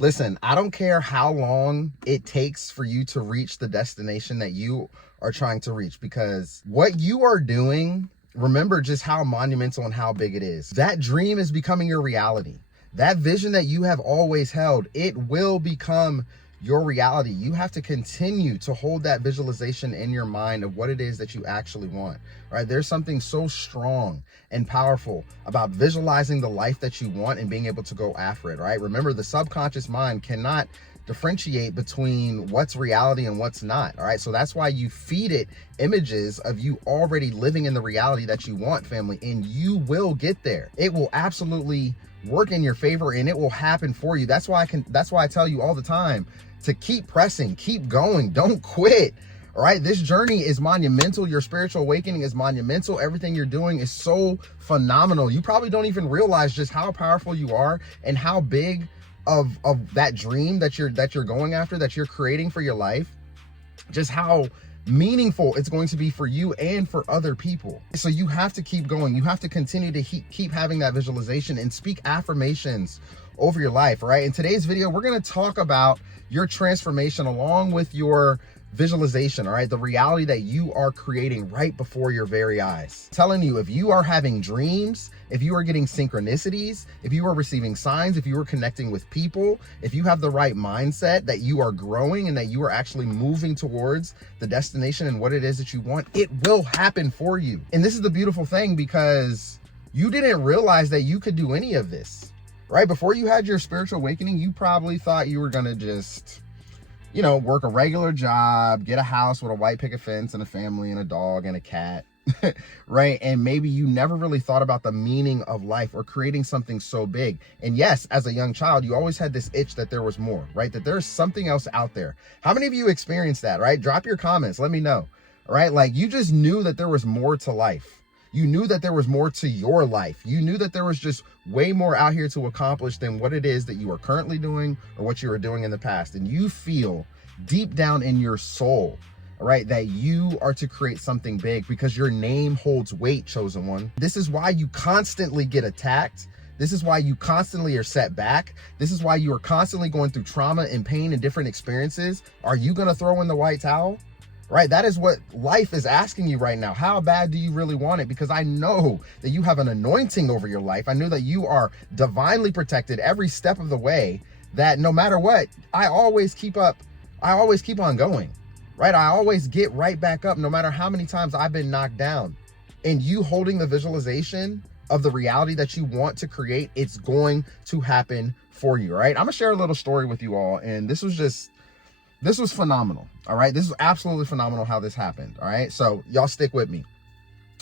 Listen, I don't care how long it takes for you to reach the destination that you are trying to reach, because what you are doing, remember just how monumental and how big it is. That dream is becoming your reality. That vision that you have always held, it will become your reality. You have to continue to hold that visualization in your mind of what it is that you actually want, right? There's something so strong and powerful about visualizing the life that you want and being able to go after it, right? Remember, the subconscious mind cannot differentiate between what's reality and what's not. All right. So that's why you feed it images of you already living in the reality that you want, family, and you will get there. It will absolutely work in your favor and it will happen for you. That's why I tell you all the time to keep pressing, keep going, don't quit. All right. This journey is monumental. Your spiritual awakening is monumental. Everything you're doing is so phenomenal. You probably don't even realize just how powerful you are and how big of that dream that you're going after, that you're creating for your life, just how meaningful it's going to be for you and for other people. So you have to keep going. You have to continue to keep having that visualization and speak affirmations over your life. Right. In today's video, we're going to talk about your transformation along with your visualization. All right. The reality that you are creating right before your very eyes. I'm telling you, if you are having dreams, if you are getting synchronicities, if you are receiving signs, if you are connecting with people, if you have the right mindset that you are growing and that you are actually moving towards the destination and what it is that you want, it will happen for you. And this is the beautiful thing, because you didn't realize that you could do any of this, right? Before you had your spiritual awakening, you probably thought you were going to just, you know, work a regular job, get a house with a white picket fence and a family and a dog and a cat, right? And maybe you never really thought about the meaning of life or creating something so big. And yes, as a young child, you always had this itch that there was more, right? That there's something else out there. How many of you experienced that, right? Drop your comments. Let me know, right? Like, you just knew that there was more to life. You knew that there was more to your life. You knew that there was just way more out here to accomplish than what it is that you are currently doing or what you were doing in the past. And you feel deep down in your soul, right, that you are to create something big, because your name holds weight, chosen one. This is why you constantly get attacked. This is why you constantly are set back. This is why you are constantly going through trauma and pain and different experiences. Are you going to throw in the white towel? Right? That is what life is asking you right now. How bad do you really want it? Because I know that you have an anointing over your life. I know that you are divinely protected every step of the way, that no matter what, I always keep on going, right? I always get right back up no matter how many times I've been knocked down. And you holding the visualization of the reality that you want to create, it's going to happen for you, right? I'm gonna share a little story with you all. And this was phenomenal. All right. This is absolutely phenomenal how this happened. All right. So y'all stick with me.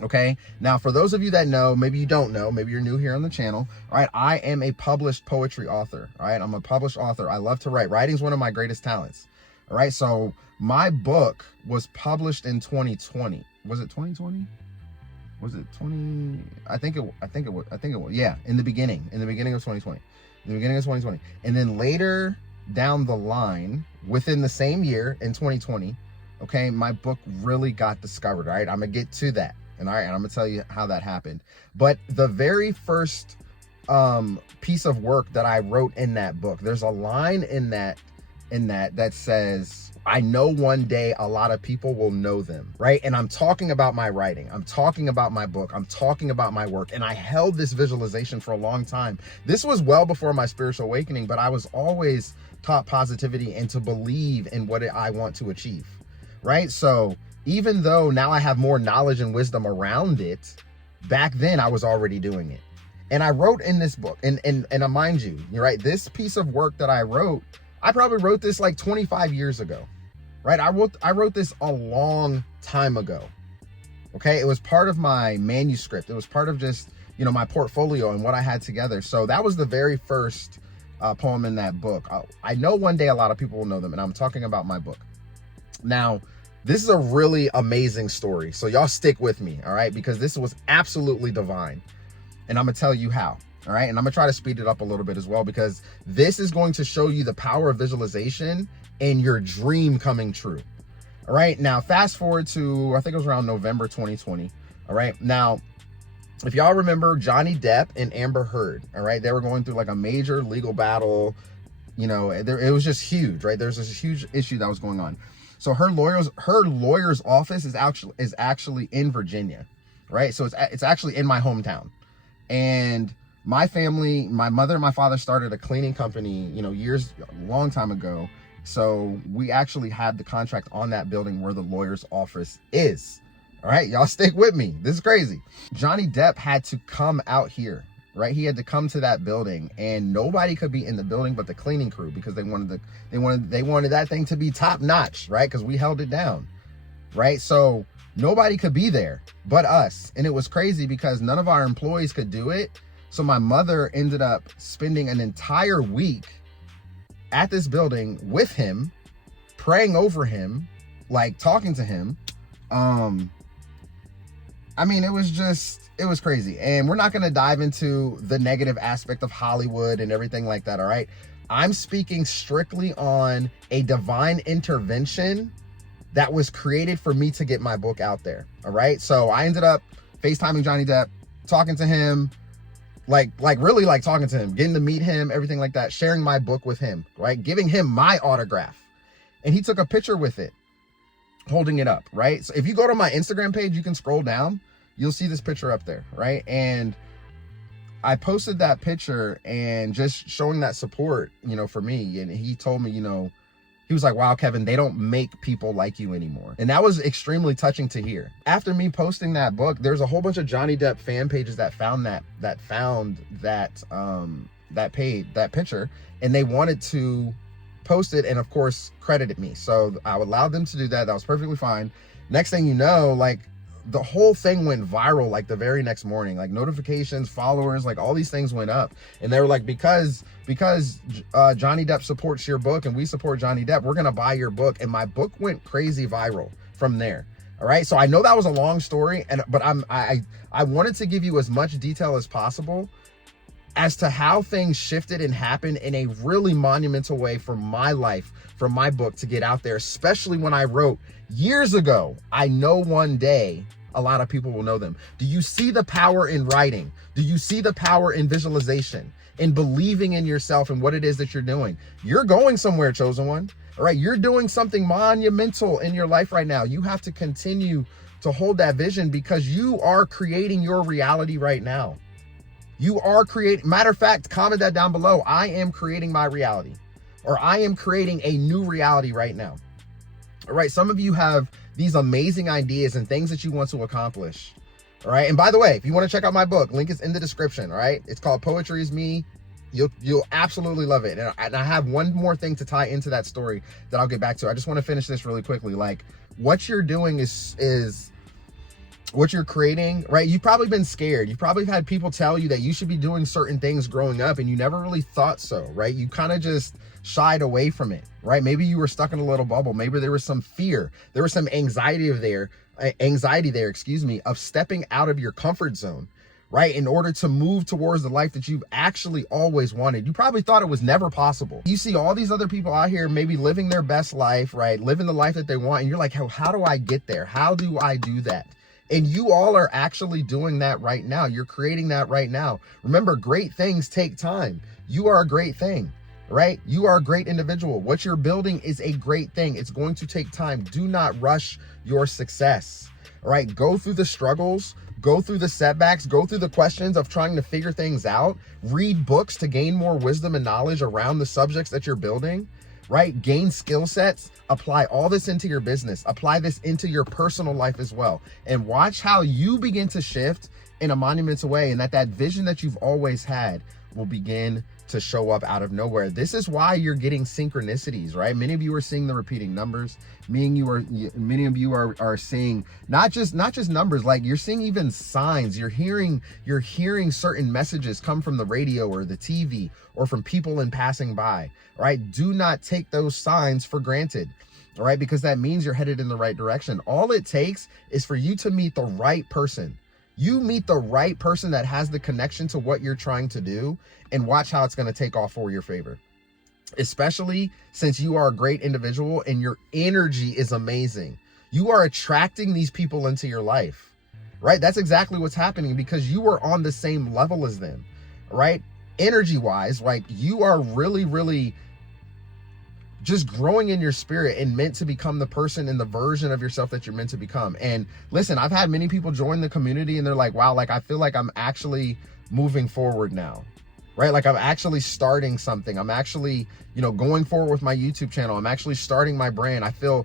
Okay. Now, for those of you that know, maybe you don't know, maybe you're new here on the channel. All right. I am a published poetry author. All right. I'm a published author. I love to write. Writing is one of my greatest talents. All right. So my book was published in 2020. Was it 2020? Was it 20? I think it was. Yeah. In the beginning of 2020, And then later down the line, within the same year in 2020, okay, my book really got discovered. All right, I'm gonna get to that, and all right, and I'm gonna tell you how that happened. But the very first piece of work that I wrote in that book, there's a line in that says, I know one day a lot of people will know them, right? And I'm talking about my writing. I'm talking about my book. I'm talking about my work. And I held this visualization for a long time. This was well before my spiritual awakening, but I was always taught positivity and to believe in what I want to achieve, right? So even though now I have more knowledge and wisdom around it, back then I was already doing it. And I wrote in this book, and mind you, you're right, this piece of work that I wrote, I probably wrote this like 25 years ago, right? I wrote this a long time ago. Okay. It was part of my manuscript. It was part of just, you know, my portfolio and what I had together. So that was the very first poem in that book. I know one day a lot of people will know them, and I'm talking about my book. Now, this is a really amazing story. So y'all stick with me. All right. Because this was absolutely divine, and I'm gonna tell you how. All right. And I'm gonna try to speed it up a little bit as well, because this is going to show you the power of visualization and your dream coming true. All right. Now, fast forward to, I think it was around November 2020. All right. Now, if y'all remember Johnny Depp and Amber Heard, all right, they were going through like a major legal battle. You know, it was just huge, right? There's this huge issue that was going on. So her lawyer's office is actually in Virginia, right? So it's actually in my hometown. And my family, my mother and my father started a cleaning company, you know, a long time ago. So we actually had the contract on that building where the lawyer's office is. All right, y'all stick with me. This is crazy. Johnny Depp had to come out here, right? He had to come to that building, and nobody could be in the building but the cleaning crew, because they wanted that thing to be top notch, right? Because we held it down, right? So nobody could be there but us. And it was crazy because none of our employees could do it. So my mother ended up spending an entire week at this building with him, praying over him, like talking to him. I mean, it was crazy. And we're not going to dive into the negative aspect of Hollywood and everything like that, all right? I'm speaking strictly on a divine intervention that was created for me to get my book out there, all right? So I ended up FaceTiming Johnny Depp, talking to him, like really like talking to him, getting to meet him, everything like that, sharing my book with him, right? Giving him my autograph. And he took a picture with it, holding it up, right? So if you go to my Instagram page, you can scroll down, you'll see this picture up there, right? And I posted that picture and just showing that support, you know, for me. And he told me, you know, he was like, wow, Kevin, they don't make people like you anymore. And that was extremely touching to hear. After me posting that book, there's a whole bunch of Johnny Depp fan pages that found that picture, and they wanted to post it and of course credited me. So I allowed them to do that. That was perfectly fine. Next thing you know, like the whole thing went viral like the very next morning, like notifications, followers, like all these things went up. And they were like, because Johnny Depp supports your book and we support Johnny Depp, we're gonna buy your book. And my book went crazy viral from there. All right, so I know that was a long story, but I wanted to give you as much detail as possible as to how things shifted and happened in a really monumental way for my life, for my book to get out there, especially when I wrote years ago, I know one day a lot of people will know them. Do you see the power in writing? Do you see the power in visualization, in believing in yourself and what it is that you're doing? You're going somewhere, chosen one. All right, you're doing something monumental in your life right now. You have to continue to hold that vision because you are creating your reality right now. You are creating, matter of fact, comment that down below. I am creating my reality, or I am creating a new reality right now. All right, some of you have these amazing ideas and things that you want to accomplish. All right, and by the way, if you want to check out my book, link is in the description. All right, it's called Poetry Is Me. You'll absolutely love it. And I have one more thing to tie into that story that I'll get back to. I just want to finish this really quickly. Like, what you're doing is what you're creating, right? You've probably been scared. You've probably had people tell you that you should be doing certain things growing up and you never really thought so, right? You kind of just shied away from it, right? Maybe you were stuck in a little bubble. Maybe there was some fear. There was some anxiety there, of stepping out of your comfort zone, right? In order to move towards the life that you've actually always wanted. You probably thought it was never possible. You see all these other people out here maybe living their best life, right? Living the life that they want. And you're like, how do I get there? How do I do that? And you all are actually doing that right now. You're creating that right now. Remember, great things take time. You are a great thing, right? You are a great individual. What you're building is a great thing. It's going to take time. Do not rush your success, all right? Go through the struggles, go through the setbacks, go through the questions of trying to figure things out. Read books to gain more wisdom and knowledge around the subjects that you're building, right? Gain skill sets, apply all this into your business, apply this into your personal life as well. And watch how you begin to shift in a monumental way, and that vision that you've always had will begin to show up out of nowhere. This is why you're getting synchronicities, right? Many of you are seeing the repeating numbers. Many of you are seeing not just numbers, like you're seeing even signs. You're hearing certain messages come from the radio or the TV or from people in passing by, right? Do not take those signs for granted, all right? Because that means you're headed in the right direction. All it takes is for you to meet the right person. You meet the right person that has the connection to what you're trying to do, and watch how it's going to take off for your favor. Especially since you are a great individual and your energy is amazing. You are attracting these people into your life, right? That's exactly what's happening because you are on the same level as them, right? Energy wise, like you are really, really just growing in your spirit and meant to become the person and the version of yourself that you're meant to become. And listen, I've had many people join the community and they're like, wow, like I feel like I'm actually moving forward now, right? Like I'm actually starting something. I'm actually, going forward with my YouTube channel. I'm actually starting my brand. I feel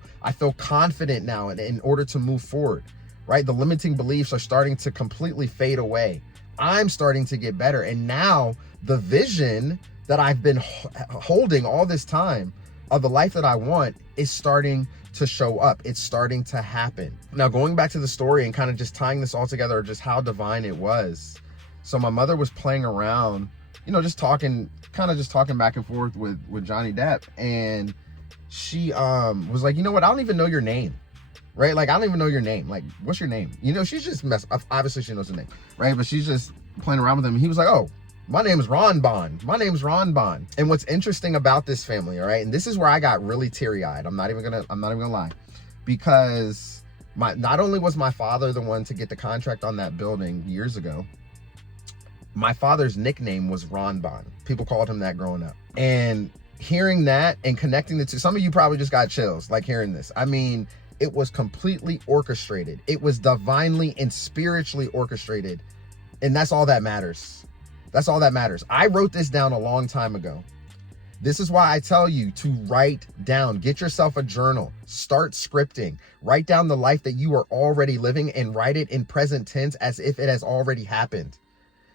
confident now in order to move forward, right? The limiting beliefs are starting to completely fade away. I'm starting to get better. And now the vision that I've been holding all this time of the life that I want is starting to show up. It's starting to happen. Now, going back to the story and kind of just tying this all together, just how divine it was. So my mother was playing around, just talking back and forth with Johnny Depp. And she was like, you know what? I don't even know your name, right? Like, I don't even know your name. Like, what's your name? She's just obviously she knows the name, right? But she's just playing around with him. And he was like, oh, my name's Ron Bond. My name's Ron Bond. And what's interesting about this family, all right, and this is where I got really teary-eyed. I'm not even gonna lie, because not only was my father the one to get the contract on that building years ago, my father's nickname was Ron Bond. People called him that growing up. And hearing that and connecting the two, some of you probably just got chills, like hearing this. I mean, it was completely orchestrated. It was divinely and spiritually orchestrated. And that's all that matters. That's all that matters. I wrote this down a long time ago. This is why I tell you to write down, get yourself a journal, start scripting, write down the life that you are already living and write it in present tense as if it has already happened.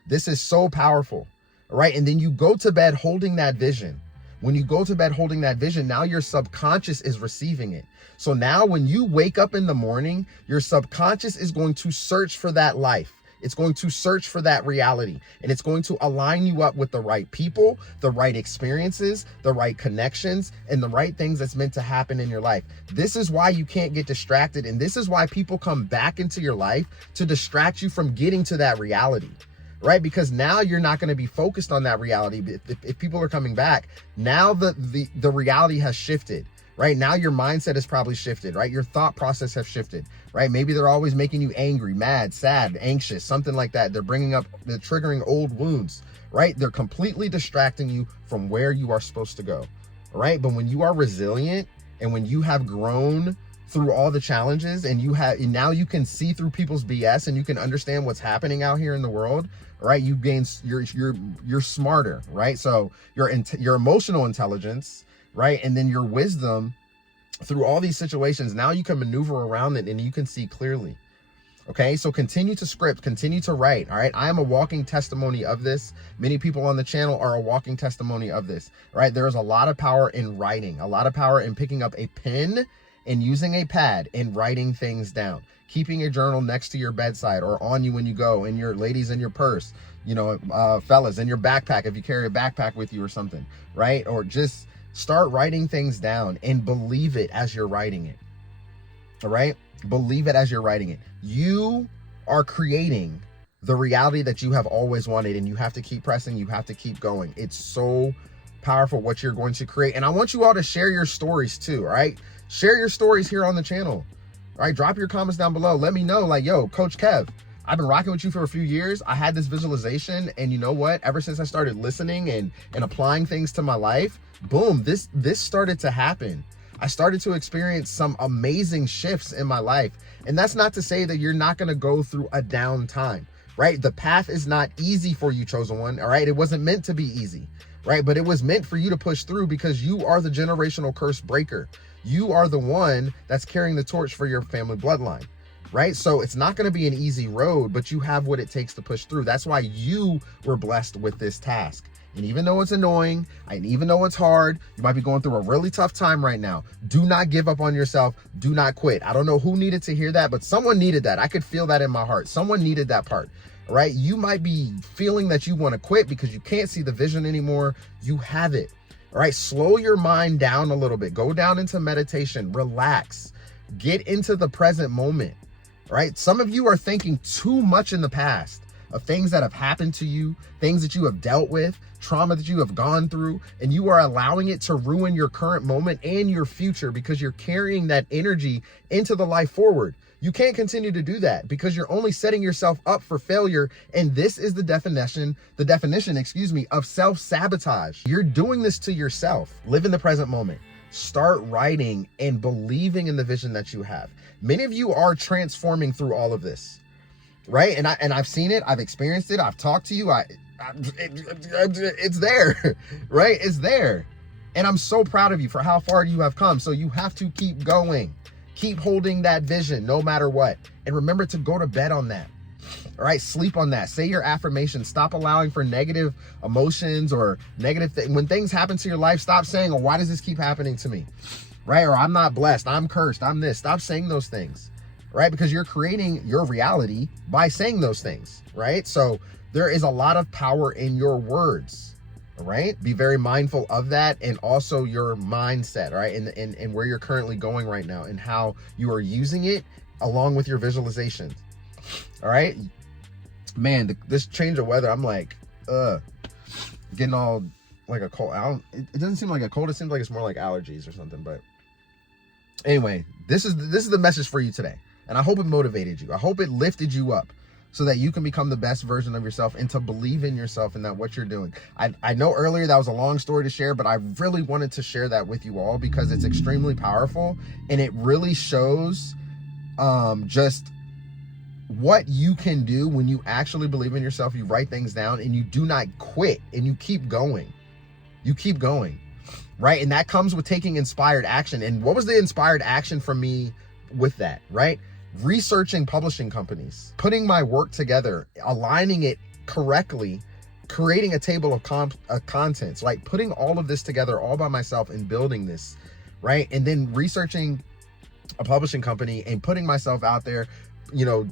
This is so powerful, right? And then you go to bed holding that vision. When you go to bed holding that vision, now your subconscious is receiving it. So now when you wake up in the morning, your subconscious is going to search for that life. It's going to search for that reality, and it's going to align you up with the right people, the right experiences, the right connections, and the right things that's meant to happen in your life. This is why you can't get distracted. And this is why people come back into your life to distract you from getting to that reality, right? Because now you're not going to be focused on that reality. If people are coming back, now the reality has shifted. Right now, your mindset has probably shifted, right? Your thought process has shifted, right? Maybe they're always making you angry, mad, sad, anxious, something like that. They're triggering old wounds, right? They're completely distracting you from where you are supposed to go, all right? But when you are resilient and when you have grown through all the challenges and now you can see through people's BS and you can understand what's happening out here in the world, right? You're smarter, right? So your emotional intelligence, right? And then your wisdom through all these situations, now you can maneuver around it and you can see clearly. Okay, so continue to script, continue to write. All right, I am a walking testimony of this. Many people on the channel are a walking testimony of this. All right, there is a lot of power in writing, a lot of power in picking up a pen and using a pad and writing things down, keeping a journal next to your bedside or on you when you go, in your ladies in your purse, fellas in your backpack if you carry a backpack with you or something, right? Or just start writing things down and believe it as you're writing it. All right? Believe it as you're writing it. You are creating the reality that you have always wanted, and you have to keep pressing. You have to keep going. It's so powerful what you're going to create. And I want you all to share your stories too, all right? Share your stories here on the channel. All right? Drop your comments down below. Let me know, like, yo, Coach Kev, I've been rocking with you for a few years. I had this visualization, and you know what? Ever since I started listening and applying things to my life, boom, this started to happen. I started to experience some amazing shifts in my life. And that's not to say that you're not going to go through a down time, right? The path is not easy for you, chosen one, all right? It wasn't meant to be easy, right? But it was meant for you to push through because you are the generational curse breaker. You are the one that's carrying the torch for your family bloodline, right? So it's not going to be an easy road, but you have what it takes to push through. That's why you were blessed with this task. And even though it's annoying, and even though it's hard, you might be going through a really tough time right now. Do not give up on yourself. Do not quit. I don't know who needed to hear that, but someone needed that. I could feel that in my heart. Someone needed that part, right? You might be feeling that you want to quit because you can't see the vision anymore. You have it, all right? Slow your mind down a little bit. Go down into meditation. Relax. Get into the present moment, right? Some of you are thinking too much in the past of things that have happened to you, things that you have dealt with, trauma that you have gone through, and you are allowing it to ruin your current moment and your future because you're carrying that energy into the life forward. You can't continue to do that because you're only setting yourself up for failure. And this is the definition, of self-sabotage. You're doing this to yourself. Live in the present moment. Start writing and believing in the vision that you have. Many of you are transforming through all of this, right? And I've seen it, I've experienced it, I've talked to you, it's there, right? It's there. And I'm so proud of you for how far you have come. So you have to keep going. Keep holding that vision no matter what. And remember to go to bed on that. All right, sleep on that. Say your affirmations. Stop allowing for negative emotions or negative things. When things happen to your life, stop saying, oh, why does this keep happening to me? Right? Or I'm not blessed, I'm cursed, I'm this. Stop saying those things, right? Because you're creating your reality by saying those things, right? So there is a lot of power in your words, all right? Be very mindful of that, and also your mindset, right? And where you're currently going right now and how you are using it along with your visualizations, all right? Man, this change of weather, I'm like, getting all like a cold. It doesn't seem like a cold. It seems like it's more like allergies or something. But anyway, this is the message for you today. And I hope it motivated you. I hope it lifted you up so that you can become the best version of yourself and to believe in yourself and that what you're doing. I know earlier that was a long story to share, but I really wanted to share that with you all because it's extremely powerful. And it really shows just what you can do when you actually believe in yourself. You write things down and you do not quit and you keep going. You keep going, right? And that comes with taking inspired action. And what was the inspired action for me with that, right? Researching publishing companies, putting my work together, aligning it correctly, creating a table of contents, like putting all of this together all by myself and building this, right? And then researching a publishing company and putting myself out there, you know,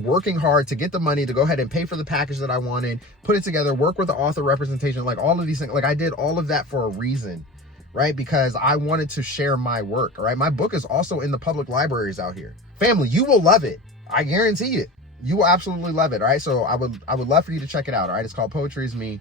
working hard to get the money to go ahead and pay for the package that I wanted, put it together, work with the author representation, like all of these things. Like I did all of that for a reason, right? Because I wanted to share my work, all right? My book is also in the public libraries out here. Family, you will love it. I guarantee it. You will absolutely love it, all right? So I would love for you to check it out, all right? It's called Poetry Is Me,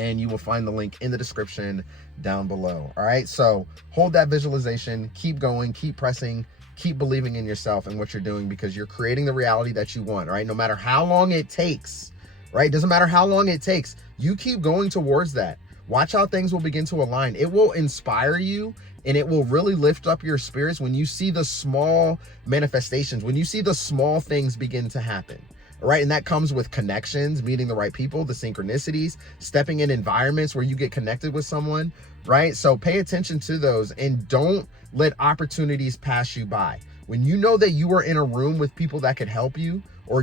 and you will find the link in the description down below, all right? So hold that visualization, keep going, keep pressing, keep believing in yourself and what you're doing, because you're creating the reality that you want, right? No matter how long it takes, right? Doesn't matter how long it takes. You keep going towards that. Watch how things will begin to align. It will inspire you and it will really lift up your spirits when you see the small manifestations, when you see the small things begin to happen, right? And that comes with connections, meeting the right people, the synchronicities, stepping in environments where you get connected with someone, right? So pay attention to those and don't let opportunities pass you by. When you know that you are in a room with people that could help you, or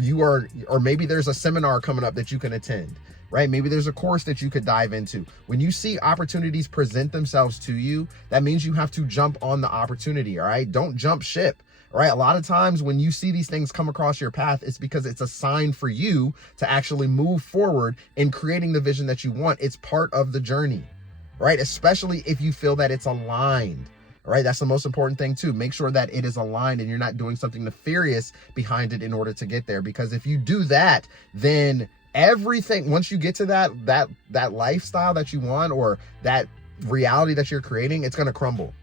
maybe there's a seminar coming up that you can attend, right? Maybe there's a course that you could dive into. When you see opportunities present themselves to you, that means you have to jump on the opportunity, all right? Don't jump ship, all right? A lot of times when you see these things come across your path, it's because it's a sign for you to actually move forward in creating the vision that you want. It's part of the journey, right? Especially if you feel that it's aligned. All right, that's the most important thing too. Make sure that it is aligned and you're not doing something nefarious behind it in order to get there. Because if you do that, then everything, once you get to that lifestyle that you want, or that reality that you're creating, it's going to crumble.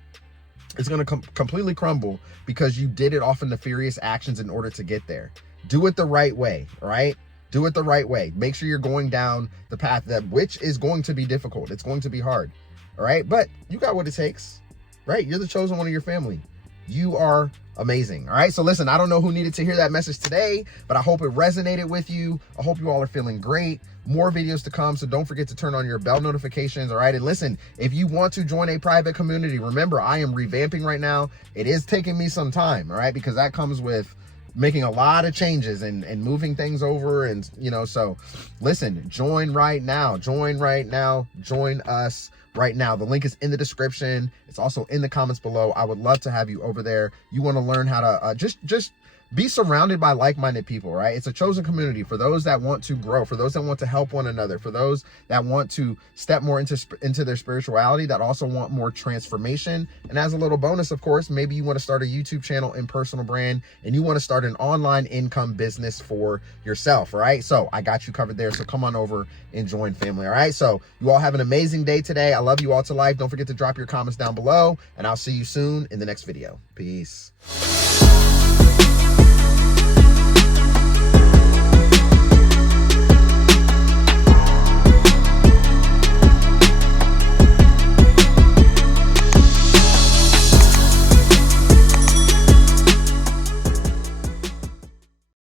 It's going to completely crumble because you did it off of nefarious actions in order to get there. Do it the right way, all right? Do it the right way. Make sure you're going down the path which is going to be difficult. It's going to be hard, all right? But you got what it takes. Right? You're the chosen one of your family. You are amazing. All right. So listen, I don't know who needed to hear that message today, but I hope it resonated with you. I hope you all are feeling great. More videos to come. So don't forget to turn on your bell notifications. All right. And listen, if you want to join a private community, remember, I am revamping right now. It is taking me some time. All right. Because that comes with making a lot of changes and moving things over. And, you know, so listen, join right now. Join right now. Join us right now. The link is in the description. It's also in the comments below. I would love to have you over there. You want to learn how to just be surrounded by like-minded people, right? It's a chosen community for those that want to grow, for those that want to help one another, for those that want to step more into their spirituality, that also want more transformation. And as a little bonus, of course, maybe you want to start a YouTube channel and personal brand, and you want to start an online income business for yourself, all right? So I got you covered there. So come on over and join family, all right? So you all have an amazing day today. I love you all to life. Don't forget to drop your comments down below, and I'll see you soon in the next video. Peace.